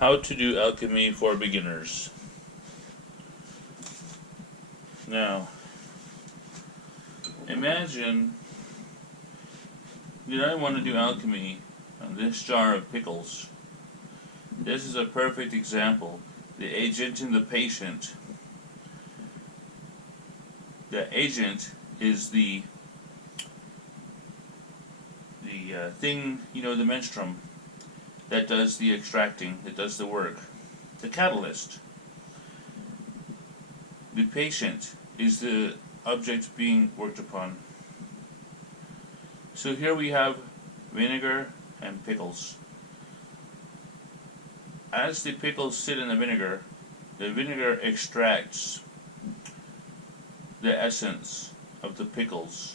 How to do alchemy for beginners. Now, imagine that I want to do alchemy on this jar of pickles. This is a perfect example. The agent and the patient. The agent is the thing, the menstruum, that does the extracting, that does the work. The catalyst. The patient is the object being worked upon. So here we have vinegar and pickles. As the pickles sit in the vinegar extracts the essence of the pickles.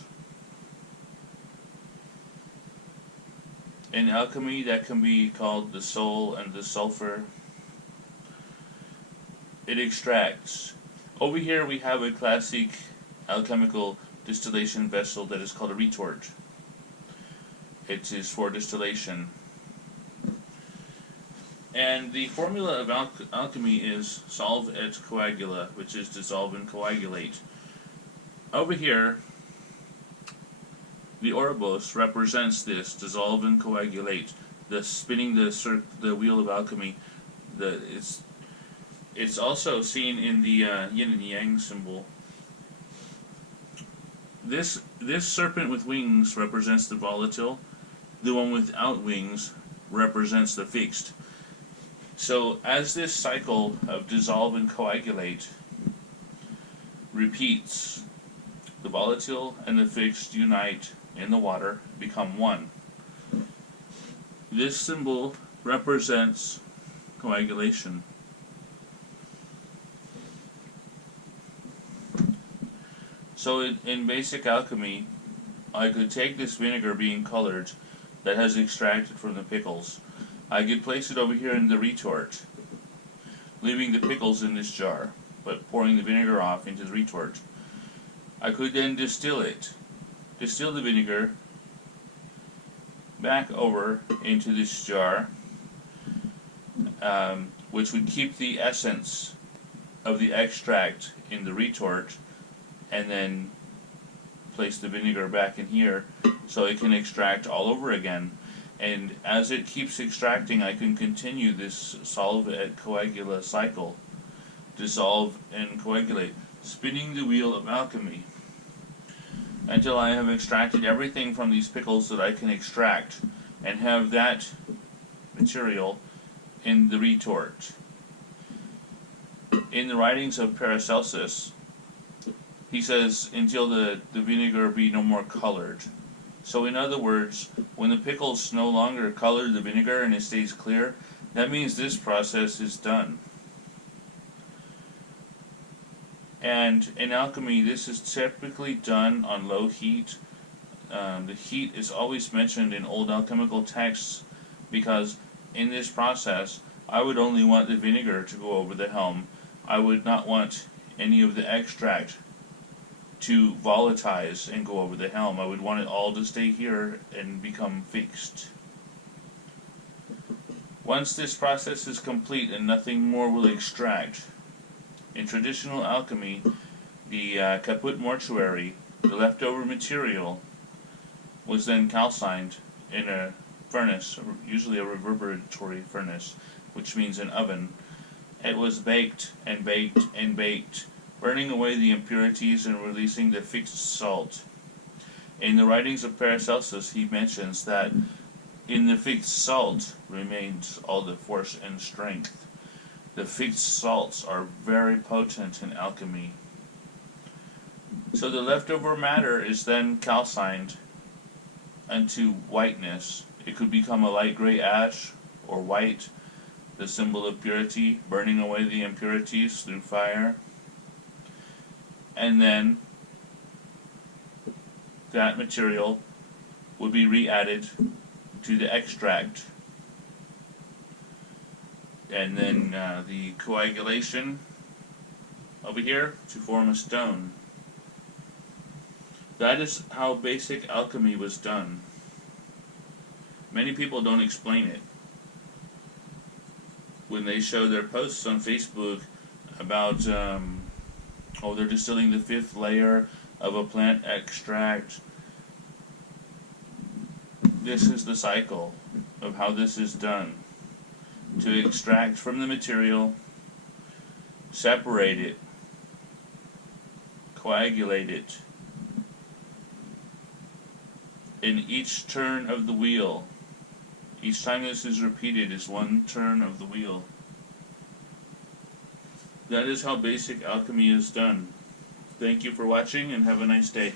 In alchemy, that can be called the soul and the sulfur. It extracts. Over here we have a classic alchemical distillation vessel that is called a retort. It is for distillation. And the formula of alchemy is solve et coagula, which is dissolve and coagulate. Over here, the Ouroboros represents this, dissolve and coagulate, the spinning the wheel of alchemy. It's also seen in the yin and yang symbol. This serpent with wings represents the volatile. The one without wings represents the fixed. So as this cycle of dissolve and coagulate repeats, the volatile and the fixed unite in the water, become one. This symbol represents coagulation. So in basic alchemy, I could take this vinegar being colored that has extracted from the pickles. I could place it over here in the retort, leaving the pickles in this jar, but pouring the vinegar off into the retort. I could then distill it. Distill the vinegar back over into this jar, which would keep the essence of the extract in the retort, and then place the vinegar back in here so it can extract all over again. And as it keeps extracting, I can continue this solve et coagula cycle, dissolve and coagulate, spinning the wheel of alchemy, until I have extracted everything from these pickles that I can extract, and have that material in the retort. In the Writings of Paracelsus, he says, until the vinegar be no more colored. So in other words, when the pickles no longer color the vinegar and it stays clear, that means this process is done. And in alchemy, this is typically done on low heat. The heat is always mentioned in old alchemical texts, because in this process, I would only want the vinegar to go over the helm. I would not want any of the extract to volatilize and go over the helm. I would want it all to stay here and become fixed. Once this process is complete and nothing more will extract, in traditional alchemy, the caput mortuary, the leftover material, was then calcined in a furnace, usually a reverberatory furnace, which means an oven. It was baked and baked and baked, burning away the impurities and releasing the fixed salt. In the Writings of Paracelsus, he mentions that in the fixed salt remains all the force and strength. The fixed salts are very potent in alchemy. So the leftover matter is then calcined unto whiteness. It could become a light gray ash or white, the symbol of purity, burning away the impurities through fire. And then that material would be re-added to the extract. And then the coagulation over here to form a stone. That is how basic alchemy was done. Many people don't explain it. when they show their posts on Facebook about, oh, they're distilling the 5th layer of a plant extract. This is the cycle of how this is done. To extract from the material, separate it, coagulate it. In each turn of the wheel, each time this is repeated is one turn of the wheel. That is how basic alchemy is done. Thank you for watching and have a nice day.